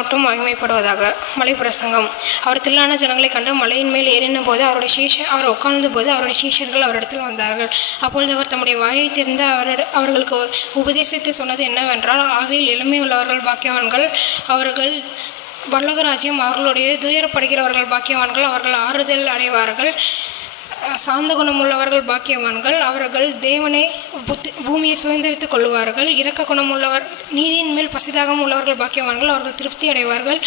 மட்டும் மகிமைப்படுவதாக. மலை பிரசங்கம். அவர் திரளான ஜனங்களை கண்டு மலையின் மேல் ஏறின போது அவர் உட்கார்ந்த போது அவருடைய சீஷர்கள் அவரிடத்தில் வந்தார்கள். அப்பொழுது அவர் தம்முடைய வாயை திறந்து அவர்களுக்கு உபதேசித்து சொன்னது என்னவென்றால், ஆவியில் எளிமையுள்ளவர்கள் பாக்கியவான்கள், அவர்கள் பரலோக ராஜ்யம் அவர்களுடைய. துயரப்படுகிறவர்கள் பாக்கியவான்கள், அவர்கள் ஆறுதல் அடைவார்கள். சாந்த குணமுள்ளவர்கள் பாக்கியவான்கள், அவர்கள் தேவனை பூமியை சுதந்திரித்துக் கொள்வார்கள். இரக்க குணமுள்ளவர் நீதியின் மேல் பசிதாகம் உள்ளவர்கள் பாக்கியவான்கள், அவர்கள் திருப்தி அடைவார்கள்.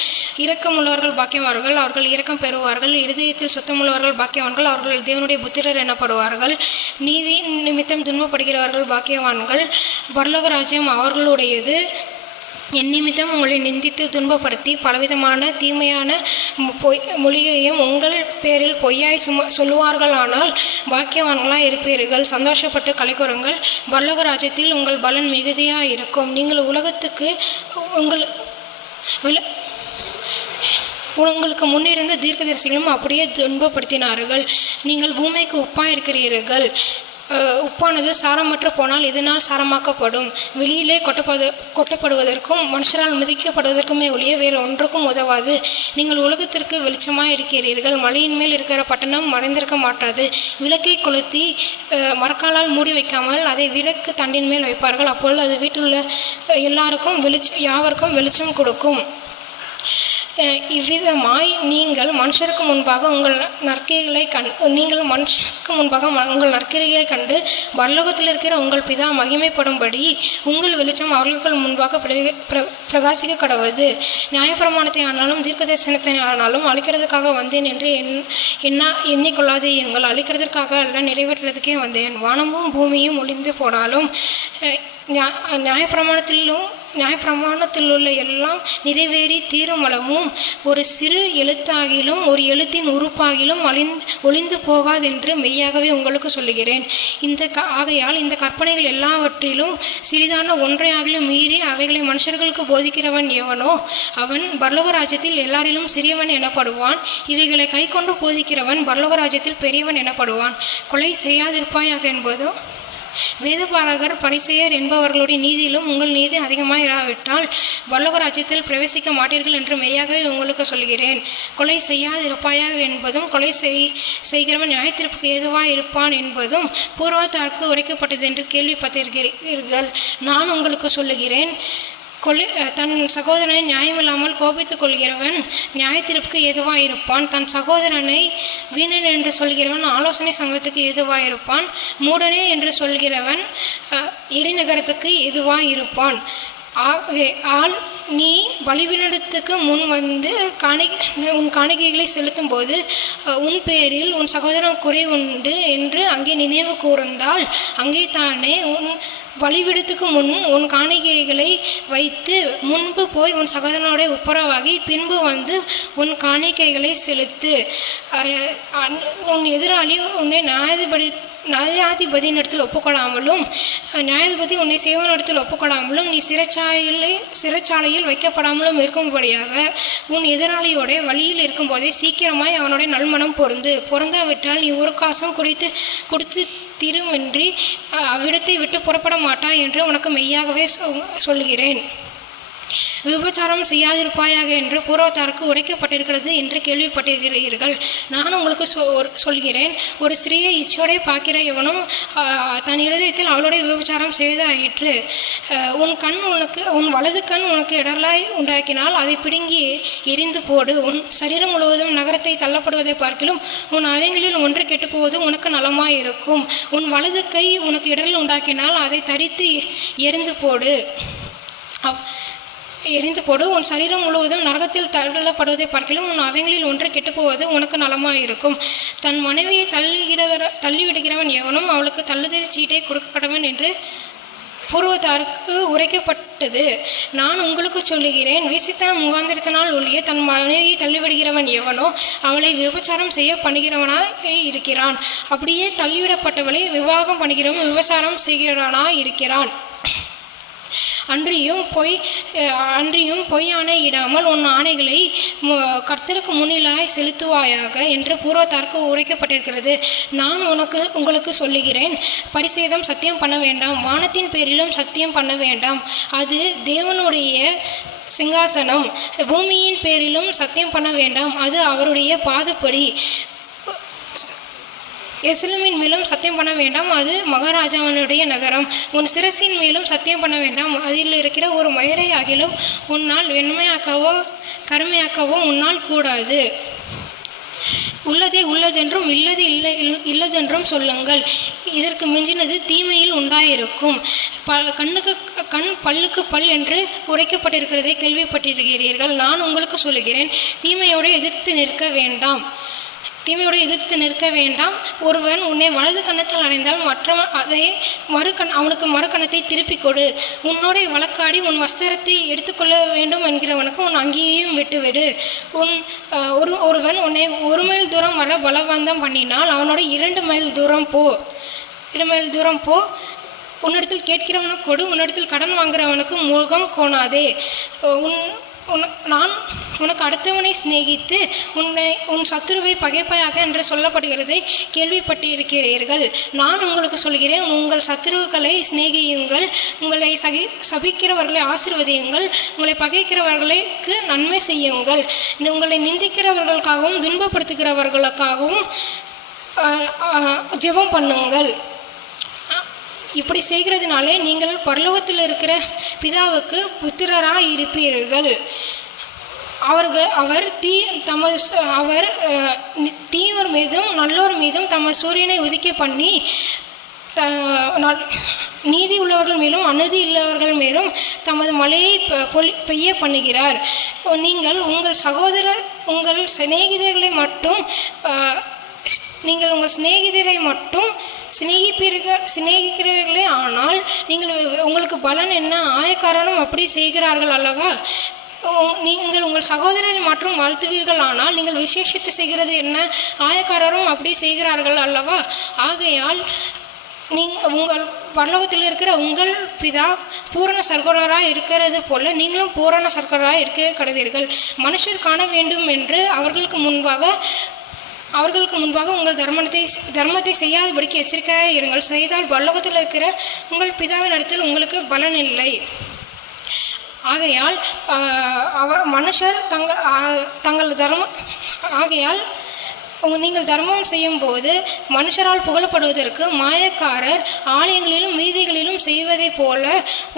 இரக்கம் உள்ளவர்கள் பாக்கியவான்கள், அவர்கள் இரக்கம் பெறுவார்கள். இருதயத்தில் சுத்தமுள்ளவர்கள் பாக்கியவான்கள், அவர்கள் தேவனுடைய புத்திரர் எனப்படுவார்கள். நீதி நிமித்தம் துன்பப்படுகிறவர்கள் பாக்கியவான்கள், பரலோக ராஜ்யம் அவர்களுடையது. என் நிமித்தம் உங்களை நிந்தித்து துன்பப்படுத்தி பலவிதமான தீமையான மொழியையும் உங்கள் பேரில் பொய்யாய் சொல்லுவார்களானால் பாக்கியவான்களாக இருப்பீர்கள். சந்தோஷப்பட்டு கலைக்கூறுங்கள், பரலோக ராஜ்யத்தில் உங்கள் பலன் மிகுதியாக இருக்கும். நீங்கள் உலகத்துக்கு உங்களுக்கு முன்னிருந்த தீர்க்கதரிசிகளும் அப்படியே துன்பப்படுத்தினார்கள். நீங்கள் பூமிக்கு உப்பாக இருக்கிறீர்கள். உப்பானது சாரமற்று போனால் இதனால் சாரமாக்கப்படும். வெளியிலே கொட்டப்படுவதற்கும் மனுஷரால் மிதிக்கப்படுவதற்குமே ஒழிய வேறு ஒன்றுக்கும் உதவாது. நீங்கள் உலகத்திற்கு வெளிச்சமாக இருக்கிறீர்கள். மலையின் மேல் இருக்கிற பட்டணம் மறைந்திருக்க மாட்டாது. விளக்கை கொளுத்தி மரக்காலால் மூடி வைக்காமல் அதை விளக்கு தண்டின் மேல் வைப்பார்கள். அப்பொழுது அது வீட்டிலுள்ள யாவருக்கும் வெளிச்சம் கொடுக்கும். இவ்விதமாய் நீங்கள் மனுஷருக்கு முன்பாக உங்கள் நற்கிரிகளை கண்டு பரலோகத்தில் இருக்கிற உங்கள் பிதா மகிமைப்படும்படி உங்கள் வெளிச்சம் அவர்கள் முன்பாக பிரகாசிக்க கடவுது. நியாயப்பிரமாணத்தை ஆனாலும் தீர்க்க தரிசனத்தை ஆனாலும் அழிக்கிறதுக்காக வந்தேன் என்று எண்ணிக்கொள்ளாதே. எங்கள் அழிக்கிறதுக்காக அல்ல, நிறைவேற்றுறதுக்கே வந்தேன். வானமும் பூமியும் ஒளிந்து போனாலும் நியாயப்பிரமாணத்திலுள்ள எல்லாம் நிறைவேறி தீருமளவும் ஒரு சிறு எழுத்தாகிலும் ஒரு எழுத்தின் உறுப்பாகிலும் ஒளிந்து போகாதென்று மெய்யாகவே உங்களுக்கு சொல்லுகிறேன். ஆகையால் இந்த கற்பனைகள் எல்லாவற்றிலும் சிறிதான ஒன்றையாகிலும் மீறி அவைகளை மனுஷர்களுக்கு போதிக்கிறவன் எவனோ அவன் பரலோக ராஜ்யத்தில் எல்லாரிலும் சிறியவன் எனப்படுவான். இவைகளை கை கொண்டு போதிக்கிறவன் பரலோக ராஜ்யத்தில் பெரியவன் எனப்படுவான். கொலை செய்யாதிருப்பாயாக என்பதோ வேதபாரகர் பரிசேயர் என்பவர்களுடைய நீதியிலும் உங்கள் நீதி அதிகமாக இராவிட்டால் பரலோக ராஜ்யத்தில் பிரவேசிக்க மாட்டீர்கள் என்று மெய்யாகவே உங்களுக்கு சொல்கிறேன். கொலை செய்யாதிருப்பாயாக என்பதும் கொலை செய்கிறவன் நியாயத்தீர்ப்புக்கு ஏதுவாக இருப்பான் என்பதும் பூர்வத்தாருக்கு உரைக்கப்பட்டது என்று கேள்விப்பட்டிருக்கிறீர்கள். நான் உங்களுக்கு சொல்லுகிறேன், தன் சகோதரனை நியாயமில்லாமல் கோபித்துக் கொள்கிறவன் நியாயத்தீர்ப்புக்கு ஏதுவாக இருப்பான். தன் சகோதரனை வீணன் என்று சொல்கிறவன் ஆலோசனை சங்கத்துக்கு ஏதுவாக இருப்பான். மூடனே என்று சொல்கிறவன் எரிநகரத்துக்கு ஏதுவாக இருப்பான். ஆள் நீ பலிபீடத்துக்கு முன் வந்து உன் காணிக்கைகளை செலுத்தும் போது உன் பேரில் உன் சகோதரன் குறை உண்டு என்று அங்கே நினைவு கூர்ந்தால் அங்கே தானே உன் பலிபீடத்துக்கு முன் உன் காணிக்கைகளை வைத்து முன்பு போய் உன் சகோதரனோட ஒப்புரவாகி பின்பு வந்து உன் காணிக்கைகளை செலுத்து. உன் எதிராளி உன்னை நியாயாதிபதியின் இடத்தில் ஒப்புக்கொள்ளாமலும் நியாயாதிபதி உன்னை சேவனிடத்தில் ஒப்புக்கொள்ளாமலும் நீ சிறைச்சாலையில் வைக்கப்படாமலும் இருக்கும்படியாக உன் எதிராளியோட வழியில் இருக்கும்போதே சீக்கிரமாய் அவனுடைய நல்மனம் பொருந்தாவிட்டால் நீ ஒரு காசும் கொடுத்து திருமின்றி அவ்விடத்தை விட்டு புறப்பட மாட்டாய் என்று உனக்கு மெய்யாகவே சொல்கிறேன். விபச்சாரம் செய்யாதிருப்பாயாக என்று பூர்வத்தாருக்கு உரைக்கப்பட்டிருக்கிறது என்று கேள்விப்பட்டிருக்கிறீர்கள். நான் உங்களுக்கு சொல்கிறேன், ஒரு ஸ்திரீயை இச்சோடை பார்க்கிற எவனும் தன் இருதயத்தில் அவளுடைய விபச்சாரம் செய்தாயிற்று. உன் வலது கண் உனக்கு இடரலாய் உண்டாக்கினால் அதை பிடுங்கி எரிந்து போடு. உன் சரீரம் முழுவதும் நகரத்தை தள்ளப்படுவதை பார்க்கிலும் உன் அவங்களில் ஒன்று கெட்டுப்போவது உனக்கு நலமாயிருக்கும். உன் வலது கை உனக்கு இடரல் உண்டாக்கினால் அதை தரித்து எரிந்து போடு. உன் சரீரம் முழுவதும் நரகத்தில் தள்ளப்படுவதை பார்க்கிலும் உன் அவங்களில் ஒன்று கெட்டுப்போவது உனக்கு நலமாயிருக்கும். தன் மனைவியை தள்ளிவிடுகிறவன் எவனும் அவளுக்கு தள்ளுதற் சீட்டை கொடுக்க கடவன் என்று பூர்வத்தாருக்கு உரைக்கப்பட்டது. நான் உங்களுக்கு சொல்லுகிறேன், வேசித்தனம் முகாந்திரத்தினால் ஒழிய தன் மனைவியை தள்ளிவிடுகிறவன் எவனோ அவளை விபச்சாரம் செய்ய பண்ணுகிறவனாய் இருக்கிறான். அப்படியே தள்ளிவிடப்பட்டவளை விவாகம் பண்ணுகிறவன் விபச்சாரம் செய்கிறவனாய் இருக்கிறான். அன்றியும் பொய் ஆணை இடாமல் உன் ஆணைகளை கர்த்தருக்கு முன்னிலாய் செலுத்துவாயாக என்று பூர்வத்தாருக்கு உரைக்கப்பட்டிருக்கிறது. நான் உங்களுக்கு சொல்லுகிறேன், பரிசேதம் சத்தியம் பண்ண வேண்டாம், வானத்தின் பேரிலும் சத்தியம் பண்ண வேண்டாம். அது தேவனுடைய சிங்காசனம். பூமியின் பேரிலும் சத்தியம் பண்ண வேண்டாம், அது அவருடைய பாதப்படி. எருசலேமின் மேலும் சத்தியம் பண்ண வேண்டாம், அது மகாராஜாவினுடைய நகரம். உன் சிரசின் மேலும் சத்தியம் பண்ண வேண்டாம், அதில் இருக்கிற ஒரு மயிரை ஆகிலும் உன்னால் வெண்மையாக்கவோ கருமையாக்கவோ உன்னால் கூடாது. உள்ளதே உள்ளதென்றும் இல்லதென்றும் சொல்லுங்கள். இதற்கு மிஞ்சினது தீமையில் உண்டாயிருக்கும். கண்ணுக்கு கண் பல்லுக்கு பல் என்று உரைக்கப்பட்டிருக்கிறதை கேள்விப்பட்டிருக்கிறீர்கள். நான் உங்களுக்கு சொல்லுகிறேன், தீமையோடு எதிர்த்து நிற்க வேண்டாம். ஒருவன் உன்னை வலது கன்னத்தில் அடைந்தால் மற்றவன் அவனுக்கு மறுக்கணத்தை திருப்பிக் கொடு. உன்னோட வழக்காடி உன் வஸ்திரத்தை எடுத்துக்கொள்ள வேண்டும் என்கிறவனுக்கு உன் அங்கேயும் விட்டுவிடு. ஒருவன் உன்னை 1 மைல் தூரம் வர பலவந்தம் பண்ணினால் அவனோட 2 மைல் தூரம் போ. உன்னிடத்தில் கேட்கிறவனுக்கு கொடு, உன்னிடத்தில் கடன் வாங்குறவனுக்கு முகம் கோணாதே. நான் உனக்கு அடுத்தவனை சிநேகித்து உன் சத்துருவை பகைப்பாயாக என்று சொல்லப்படுகிறதை கேள்விப்பட்டிருக்கிறீர்கள். நான் உங்களுக்கு சொல்கிறேன், உங்கள் சத்துருக்களை சிநேகியுங்கள், உங்களை சபிக்கிறவர்களை ஆசீர்வதியுங்கள், உங்களை பகைக்கிறவர்களுக்கு நன்மை செய்யுங்கள், உங்களை நிந்திக்கிறவர்களுக்காகவும் துன்பப்படுத்துகிறவர்களுக்காகவும் ஜெபம் பண்ணுங்கள். இப்படி செய்கிறதுனாலே நீங்கள் பரலோகத்தில் இருக்கிற பிதாவுக்கு புத்திரராக இருப்பீர்கள். அவர் தீயோர் மீதும் நல்லோர் மீதும் தமது சூரியனை உதிக்க பண்ணி நீதி உள்ளவர்கள் மேலும் அநீதி உள்ளவர்கள் மேலும் தமது மழையை பெய்ய பண்ணுகிறார். நீங்கள் உங்கள் சிநேகிதர்களை மட்டும் சிநேகிக்கிறீர்களே, ஆனால் உங்களுக்கு பலன் என்ன? ஆயக்காரனும் அப்படி செய்கிறார்கள் அல்லவா? நீங்கள் உங்கள் சகோதரரை மற்றும் வாழ்த்துவீர்கள், ஆனால் நீங்கள் விசேஷித்து செய்கிறது என்ன? ஆயக்காரரும் அப்படி செய்கிறார்கள் அல்லவா? ஆகையால் உங்கள் பரலோகத்தில் இருக்கிற உங்கள் பிதா பூரண சர்க்கராக இருக்கிறது போல நீங்களும் பூரண சர்க்கராக இருக்க கடவீர்கள். மனுஷர் காண வேண்டும் என்று அவர்களுக்கு முன்பாக உங்கள் தர்மத்தை செய்யாதபடிக்கு எச்சரிக்கையாக இருங்கள். செய்தால் பரலோகத்தில் இருக்கிற உங்கள் பிதாவின் இடத்தில் உங்களுக்கு பலன் இல்லை. ஆகையால் மனுஷர் நீங்கள் தர்மம் செய்யும்போது மனுஷரால் புகழப்படுவதற்கு மாயக்காரர் ஆலயங்களிலும் வீதிகளிலும் செய்வதை போல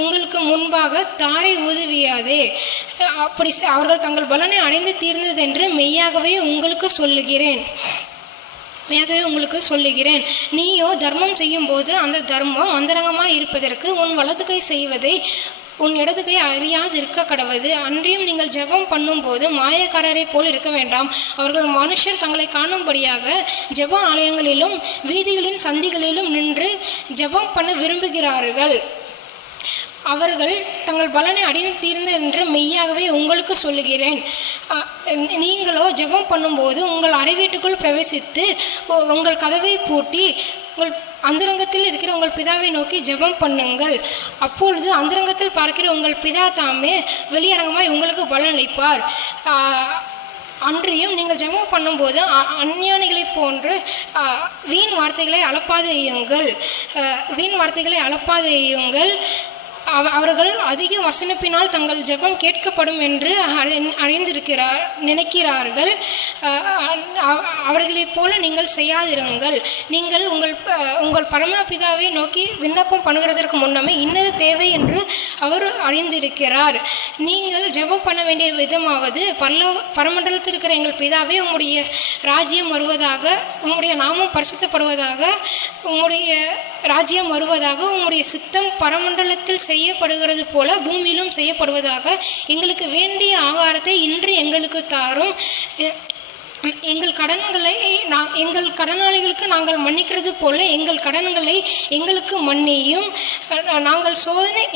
உங்களுக்கு முன்பாக தாரை ஊதுவியாதே. அப்படி அவர்கள் தங்கள் பலனை அடைந்து தீர்ந்ததென்று மெய்யாகவே உங்களுக்கு சொல்லுகிறேன். நீயோ தர்மம் செய்யும் போது அந்த தர்மம் அந்தரங்கமாக இருப்பதற்கு உன் வலது கை செய்வதை உன் இடது கை அறியாதிருக்க கடவது. அன்றியும் நீங்கள் ஜெபம் பண்ணும்போது மாயக்காரரை போல் இருக்க வேண்டாம். அவர்கள் மனுஷர் தங்களை காணும்படியாக ஜெப ஆலயங்களிலும் வீதிகளின் சந்திகளிலும் நின்று ஜெபம் பண்ண விரும்புகிறார்கள். அவர்கள் தங்கள் பலனை அடைந்து தீர்ந்த என்று மெய்யாகவே உங்களுக்கு சொல்லுகிறேன். நீங்களோ ஜெபம் பண்ணும்போது உங்கள் அறை வீட்டுக்குள் பிரவேசித்து உங்கள் கதவை பூட்டி உங்கள் அந்தரங்கத்தில் இருக்கிற உங்கள் பிதாவை நோக்கி ஜெபம் பண்ணுங்கள். அப்பொழுது அந்தரங்கத்தில் பார்க்கிற உங்கள் பிதா தாமே வெளியரங்கமாய் உங்களுக்கு பலன் அளிப்பார். அன்றியும் நீங்கள் ஜெபம் பண்ணும்போது அஞ்ஞானிகளைப் போன்று வீண் வார்த்தைகளை அளப்பாதையுங்கள். அவர்கள் அதிக வசனப்பினால் தங்கள் ஜெபம் கேட்கப்படும் என்று நினைக்கிறார்கள். அவர்களைப் போல நீங்கள் செய்யாதிருங்கள். நீங்கள் உங்கள் பரமபிதாவை நோக்கி விண்ணப்பம் பண்ணுகிறதற்கு முன்னமே இன்னது தேவை என்று அவர் அறிந்திருக்கிறார். நீங்கள் ஜெபம் பண்ண வேண்டிய விதமாவது, பரமண்டலத்தில் இருக்கிற எங்கள் பிதாவே, உம்முடைய ராஜ்யம் வருவதாக, உம்முடைய நாமம் பரிசுத்தப்படுவதாக, உம்முடைய ராஜ்யம் வருவதாக, உம்முடைய சித்தம் பரமண்டலத்தில் செய்யப்படுகிறது போல பூமியிலும் செய்யப்படுவதாக. எங்களுக்கு வேண்டிய ஆகாரத்தை இன்று எங்களுக்கு தாரும். எங்கள் கடனாளிகளுக்கு நாங்கள் மன்னிக்கிறது போல எங்கள் கடன்களை எங்களுக்கு மன்னியும்.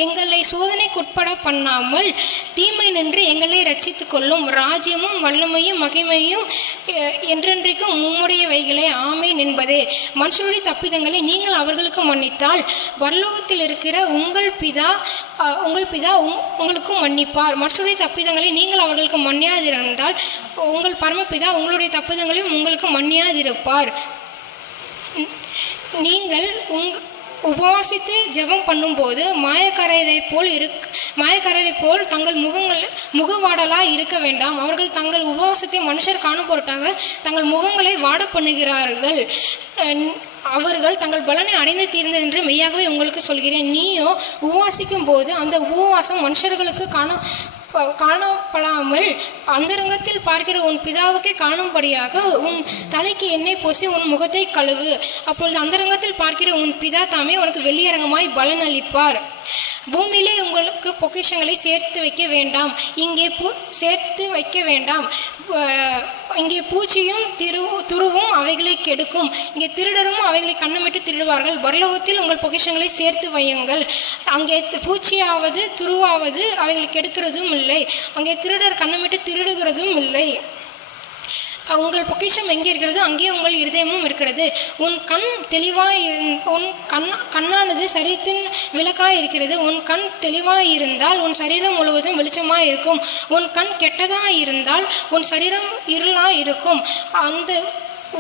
எங்களை சோதனைக்குட்பட பண்ணாமல் தீமை நின்று எங்களை ரட்சித்துக் கொள்ளும். ராஜ்யமும் வல்லமையும் மகிமையும் என்றென்றைக்கும் உம்முடையவைகளே, ஆமேன் என்பதே. மனுஷருடைய தப்பிதங்களை நீங்கள் அவர்களுக்கு மன்னித்தால் பரலோகத்தில் இருக்கிற உங்கள் பிதா உங்களுக்கும் மன்னிப்பார். மனுஷருடைய தப்பிதங்களை நீங்கள் அவர்களுக்கு மன்னியாதிருந்தால் உங்கள் பரமபிதா உங்களுடைய தப்பிதங்களையும் உங்களுக்கு மன்னியாதிருப்பார். உபவாசித்து ஜெபம் பண்ணும்போது மாயக்காரரை போல் தங்கள் முகவாடலாய் இருக்க வேண்டாம். அவர்கள் தங்கள் உபவாசத்தை மனுஷர் காணும் பொருட்டாக தங்கள் முகங்களை வாட பண்ணுகிறார்கள். அவர்கள் தங்கள் பலனை அடைந்து தீர்ந்தது என்று மெய்யாகவே உங்களுக்கு சொல்கிறேன். நீயோ உபவாசிக்கும் போது அந்த உபவாசம் மனுஷர்களுக்கு காணப்படாமல் அந்தரங்கத்தில் பார்க்கிற உன் பிதாவுக்கே காணும்படியாக உன் தலைக்கு எண்ணெய் பூசி உன் முகத்தை கழுவு. அப்பொழுது அந்தரங்கத்தில் பார்க்கிற உன் பிதா தாமே உனக்கு வெளியரங்கமாய் பலன் அளிப்பார். பூமியிலே உங்களுக்கு பொக்கிஷங்களை சேர்த்து வைக்க வேண்டாம். இங்கே பூச்சியும் துருவும் அவைகளை கெடுக்கும். இங்கே திருடரும் அவைகளை கண்ணமிட்டு திருடுவார்கள். பரலோகத்தில் உங்கள் பொக்கிஷங்களை சேர்த்து வையுங்கள். அங்கே பூச்சியாவது துருவாவது அவைகளை கெடுக்கிறதும் இல்லை. அங்கே திருடர் கண்ணமிட்டு திருடுகிறதும் இல்லை. உங்கள் பொக்கிஷம் எங்கே இருக்கிறதோ அங்கே உங்கள் இருதயமும் இருக்கிறது. உன் கண்ணானது சரீரத்தின் விளக்காய் இருக்கிறது. உன் கண் தெளிவாய் இருந்தால் உன் சரீரம் முழுவதும் வெளிச்சமாய் இருக்கும். உன் கண் கெட்டதாய் இருந்தால் உன் சரீரம் இருளாய் இருக்கும்.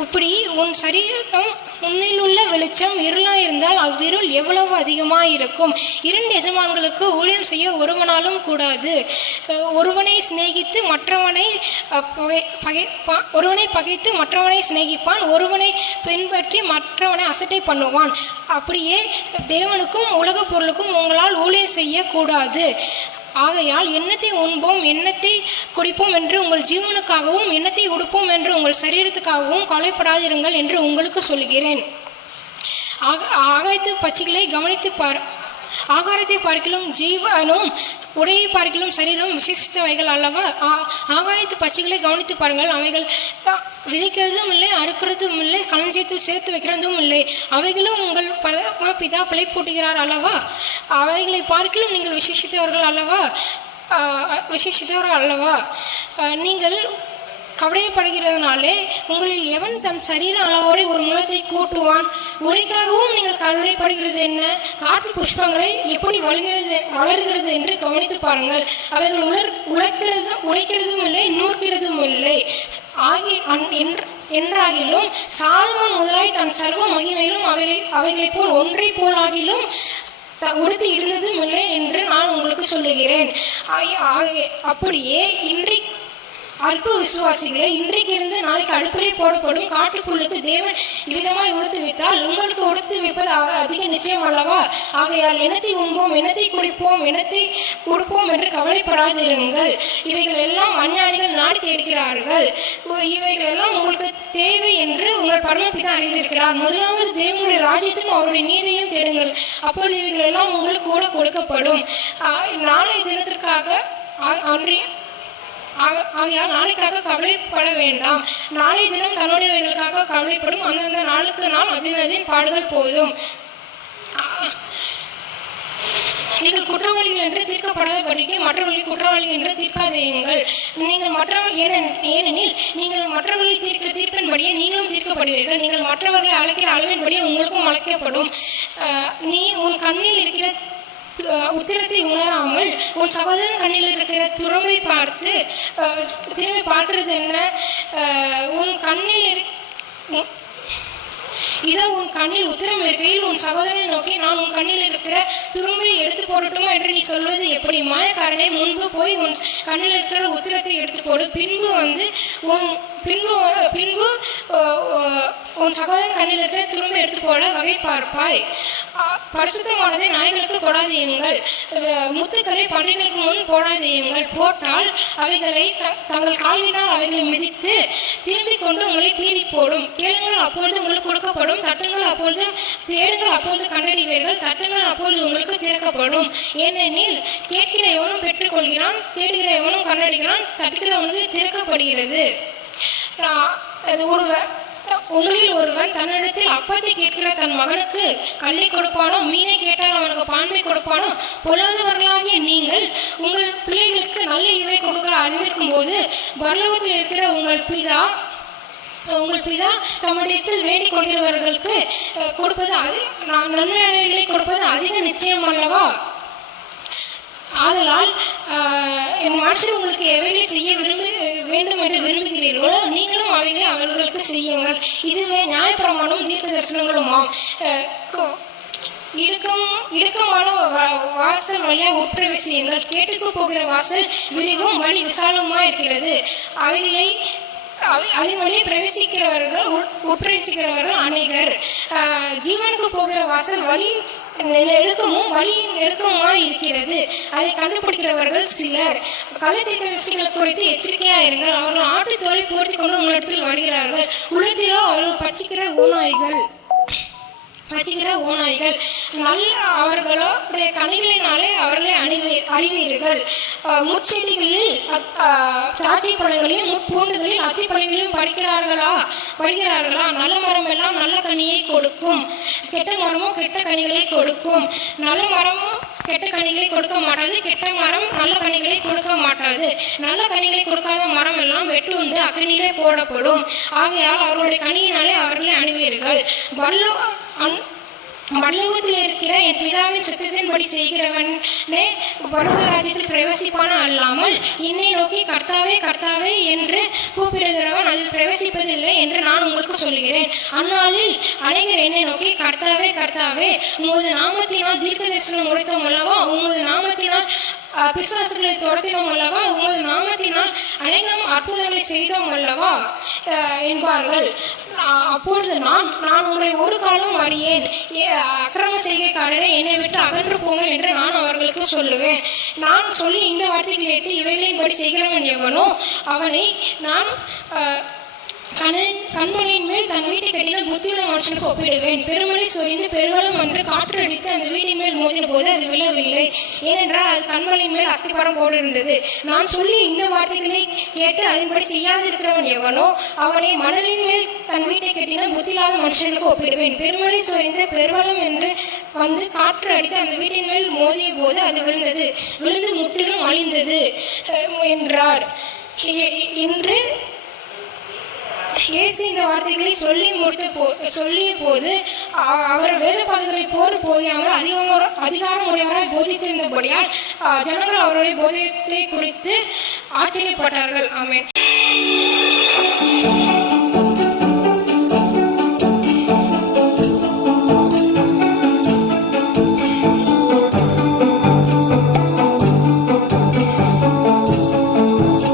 இப்படி உன் சரீரம் உன்னில் உள்ள வெளிச்சம் இருளாக இருந்தால் அவ்விருள் எவ்வளவு அதிகமாக இருக்கும். 2 எஜமான்களுக்கு ஊழியம் செய்ய ஒருவனாலும் கூடாது. ஒருவனை பகைத்து மற்றவனை சிநேகிப்பான். ஒருவனை பின்பற்றி மற்றவனை அசட்டை பண்ணுவான். அப்படியே தேவனுக்கும் உலக பொருளுக்கும் உங்களால் ஊழியம் செய்யக்கூடாது. ஆகையால் எண்ணத்தை உண்போம் எண்ணத்தை குடிப்போம் என்று உங்கள் ஜீவனுக்காகவும் எண்ணத்தை உடுப்போம் என்று உங்கள் சரீரத்துக்காகவும் கவலைப்படாதிருங்கள் என்று உங்களுக்கு சொல்கிறேன். ஆகாயத்து பட்சிகளை கவனித்து ஆகாரத்தை பார்க்கிலும் ஜீவனும் உடையை பார்க்கிலும் சரீரம் விசேஷித்தவைகள் அல்லவா? ஆகாயத்து பட்சிகளை கவனித்து பாருங்கள். அவைகள் விதைக்கிறதும் இல்லை, அறுக்கிறதும் இல்லை, களஞ்சியத்தில் சேர்த்து வைக்கிறதும் இல்லை. அவைகளும் உங்கள் பிதா பிழைப்பூட்டுகிறார் அல்லவா? அவைகளை பார்க்கிலும் நீங்கள் விசேஷித்தவர்கள் அல்லவா? நீங்கள் கவலைப்படுகிறதுனாலே உங்களில் எவன் தன் சரீர அளவோரை ஒரு முழத்தை கூட்டுவான்? உடைக்காகவும் நீங்கள் கவலைப்படுகிறது என்ன? காட்டு புஷ்பங்களை எப்படி வளர்கிறது என்று கவனித்து பாருங்கள். அவைகள் உடைக்கிறதும் இல்லை, நூற்கிறதும் இல்லை. என்றாகிலும் சாலமோன் முதலாய் தன் சர்வ மகிமையிலும் அவைகளை போல் ஒன்றை போலாகிலும் உடுத்தி இருந்ததும் இல்லை என்று நான் உங்களுக்கு சொல்லுகிறேன். அப்படியே இன்றைக்கு அற்ப விசுவாசிகளை இன்றைக்கு இருந்து நாளைக்கு அடுப்பிலே போடப்படும் காட்டுக்குள்ளுக்கு தேவன் இவ்விதமாய் உடுத்து வைத்தால் உங்களுக்கு உடுத்து வைப்பது அதிக நிச்சயம் அல்லவா? ஆகையால் எண்ணத்தை உண்போம் எண்ணத்தை குடிப்போம் எண்ணத்தை உடுப்போம் என்று கவலைப்படாதிருங்கள். இவைகள் எல்லாம் அஞ்ஞானிகள் நாடி தேடுகிறார்கள். இவைகள் எல்லாம் உங்களுக்கு தேவை என்று உங்கள் பரமபிதா அறிந்திருக்கிறார். முதலாவது தேவனுடைய ராஜ்யத்தையும் அவருடைய நீதியையும் தேடுங்கள், அப்பொழுது இவைகள் எல்லாம் உங்களுக்கு கூட கொடுக்கப்படும். நாளைய தினத்திற்காக ஆகையால் நாளைக்காக கவலைப்பட வேண்டாம். நாளைய தினம் தன்னுடையவைகளுக்காக கவலைப்படும். அந்தந்த நாளுக்கு நாள் அதின் பாடுகள் போதும். நீங்கள் குற்றவாளிகள் என்று தீர்க்கப்படாதபடிக்கு மற்றவர்களை குற்றவாளிகள் என்று தீர்க்காதீர்கள். ஏனெனில் நீங்கள் மற்றவர்களை தீர்க்கிற தீர்ப்பின்படியே நீங்களும் தீர்க்கப்படுவீர்கள். நீங்கள் மற்றவர்களை அழைக்கிற அளவின்படியே உங்களுக்கும் அழைக்கப்படும். நீ உன் கண்ணில் இருக்கிற உத்திரத்தை உணராமல் உன் சகோதரன் கண்ணில் இருக்கிற துரும்பை பார்த்து திரும்பி பார்க்கிறது என்ன? உன் கண்ணில் உத்திரம் இருக்கையில் உன் சகோதரனை நோக்கி நான் உன் கண்ணில் இருக்கிற துரும்பை எடுத்து போடட்டுமா என்று நீ சொல்வது எப்படி? மாயக்காரனை, முன்பு போய் உன் கண்ணில் இருக்கிற உத்திரத்தை எடுத்து போடு. பின்பு உன் சகோதரன் கண்ணில் இருக்கிற துரும்பை எடுத்து போட வகை பார்ப்பாய். பரிசுத்தமானதை நாய்களுக்கு கொடாதீங்கள், முத்துக்களை பன்றிகளுக்கு முன் போடாதீங்கள். போட்டால் அவைகளை தங்கள் கால்களினால் அவைகளை மிதித்து திரும்பிக் கொண்டு உங்களை பீறி போடும். கேளுங்கள், அப்பொழுது உங்களுக்கு கொடுக்கப்படும். தட்டுங்கள், அப்பொழுது தேடுங்கள், அப்பொழுது கண்டறிவீர்கள். தட்டுங்கள், அப்பொழுது உங்களுக்கு திறக்கப்படும். ஏனெனில் கேட்கிற எவனும் பெற்றுக்கொள்கிறான், தேடுகிற எவனும் கண்டறிகிறான், தட்டுகிறவனுக்கு திறக்கப்படுகிறது. உங்களில் ஒருவன் தன்னிடத்தில் அப்பத்தை கேட்கிற தன் மகனுக்கு கல்லை கொடுப்பானோ? மீனை கேட்டால் அவனுக்கு பான்மை கொடுப்பானோ? பொல்லாதவர்களாகிய நீங்கள் உங்கள் பிள்ளைகளுக்கு நல்ல ஈவை கொடுக்க அறிந்திருக்கும் போது பரலோகத்தில் இருக்கிற உங்கள் பிதா தம்முடையத்தில் வேண்டிக் கொள்கிறவர்களுக்கு கொடுப்பது நன்மையானவைகளை கொடுப்பது அதிக நிச்சயம் அல்லவா? ஆதலால் என் மனுஷன் உங்களுக்கு எவைகளை செய்ய வேண்டும் என்று விரும்புகிறீர்களோ நீங்களும் அவைகளை அவர்களுக்கு செய்யுங்கள். இதுவே நியாயப்பிரமாணமும் தீர்க்க தரிசனங்களுமாம். இடுக்கமான வாசல் வழியாக உட்பிரவேசியுங்கள். கேட்டுக்கு போகிற வாசல் விரிவும் வழி விசாலமாக இருக்கிறது, அதன் வழியே உட்பிரவேசிக்கிறவர்கள் அநேகர். ஜீவனுக்கு போகிற வாசல் வழி நெருக்கமும் வழியும் நெருக்கமாக இருக்கிறது, அதை கண்டுபிடிக்கிறவர்கள் சிலர். கள்ளத்தீர்க்கதரிசிகளை குறித்து எச்சரிக்கையாக இருங்கள். அவர்கள் ஆட்டு தோலை போர்த்தி கொண்டு உங்களிடத்தில் வருகிறார்கள், உள்ளத்திலோ அவர்கள் பச்சிக்கிற ஓநாய்கள். நல்ல அவர்களுடைய கனிகளினாலே அவர்களை அறிவீர்கள். முட்செடிகளில் திராட்சை பழங்களையும் முட்பூண்டுகளில் அத்தி பழங்களையும் படிக்கிறார்களா? நல்ல மரம் எல்லாம் நல்ல கனியை கொடுக்கும், கெட்ட மரமோ கெட்ட கனிகளை கொடுக்கும். நல்ல மரமோ கெட்ட கனிகளை கொடுக்க மாட்டாது, கெட்ட மரம் நல்ல கனிகளை கொடுக்க மாட்டாது. நல்ல கனிகளை கொடுக்காத மரம் எல்லாம் வெட்டுண்டு அக்னியிலே போடப்படும். ஆகையால் அவர்களுடைய கனியினாலே அவர்களை அணிவீர்கள். பரலோகத்தில் இருக்கிற என் பிதாவின் சித்தத்தின்படி செய்கிறவனே பரலோக ராஜ்யத்தில் பிரவேசிப்பான அல்லாமல் என்னை நோக்கி கர்த்தாவே கர்த்தாவே என்று கூப்பிடுகிறவன் அதில் பிரவேசிப்பதில்லை என்று நான் உங்களுக்கு சொல்கிறேன். அந்நாளில் அநேகர் என்னை நோக்கி கர்த்தாவே கர்த்தாவே உமது நாமத்தினால் தீர்க்க தரிசனம் உரைத்தோம் அல்லவா, உமது நாமத்தினால் பிசாசுகளை துரத்தினோம் அல்லவா, உமது நாமத்தினால் அநேகம் அற்புதங்களை செய்தோம் அல்லவா என்பார்கள். அப்பொழுது நான் உங்களை ஒரு காலம் அறியேன், அக்கிரம செய்கைக்காரரை என்னை விட்டு அகன்று போங்கள் என்று நான் அவர்களுக்கு சொல்லுவேன். நான் சொல்லி இந்த வார்த்தைகளை கேட்டு இவைகளின்படி செய்கிறவன் எவனோ அவனை நான் கண்மலையின் மேல் தன் வீட்டை கட்டினால் புத்தியுள்ள மனுஷனுக்கு ஒப்பிடுவேன். பெருமழை சொரிந்து பெருவளம் வந்து காற்று அடித்து அந்த வீட்டின் மேல் மோதின போது அது விழவில்லை, ஏனென்றால் அது கண்மலையின் மேல் அஸ்திபாரம் போடு இருந்தது. நான் சொல்லி இந்த வார்த்தைகளை கேட்டு அதன்படி செய்யாதிருக்கிறவன் எவனோ அவனை மணலின் மேல் தன் வீட்டை கட்டினால் புத்தியில்லாத மனுஷனுக்கு ஒப்பிடுவேன். பெருமழை சொரிந்து பெருவளம் என்று வந்து காற்று அடித்து அந்த வீட்டின் மேல் மோதிய போது அது விழுந்து முற்றிலும் அழிந்தது என்றார். இன்று இயேசு இந்த வார்த்தைகளை சொல்லிய போது அவர் வேத பாதுகளை போதியாமல் அதிகாரம் உடையவராய் போதித்திருந்தபடியால் ஜனங்கள் அவருடைய போதத்தை குறித்து ஆச்சரியப்பட்டார்கள். ஆமென்.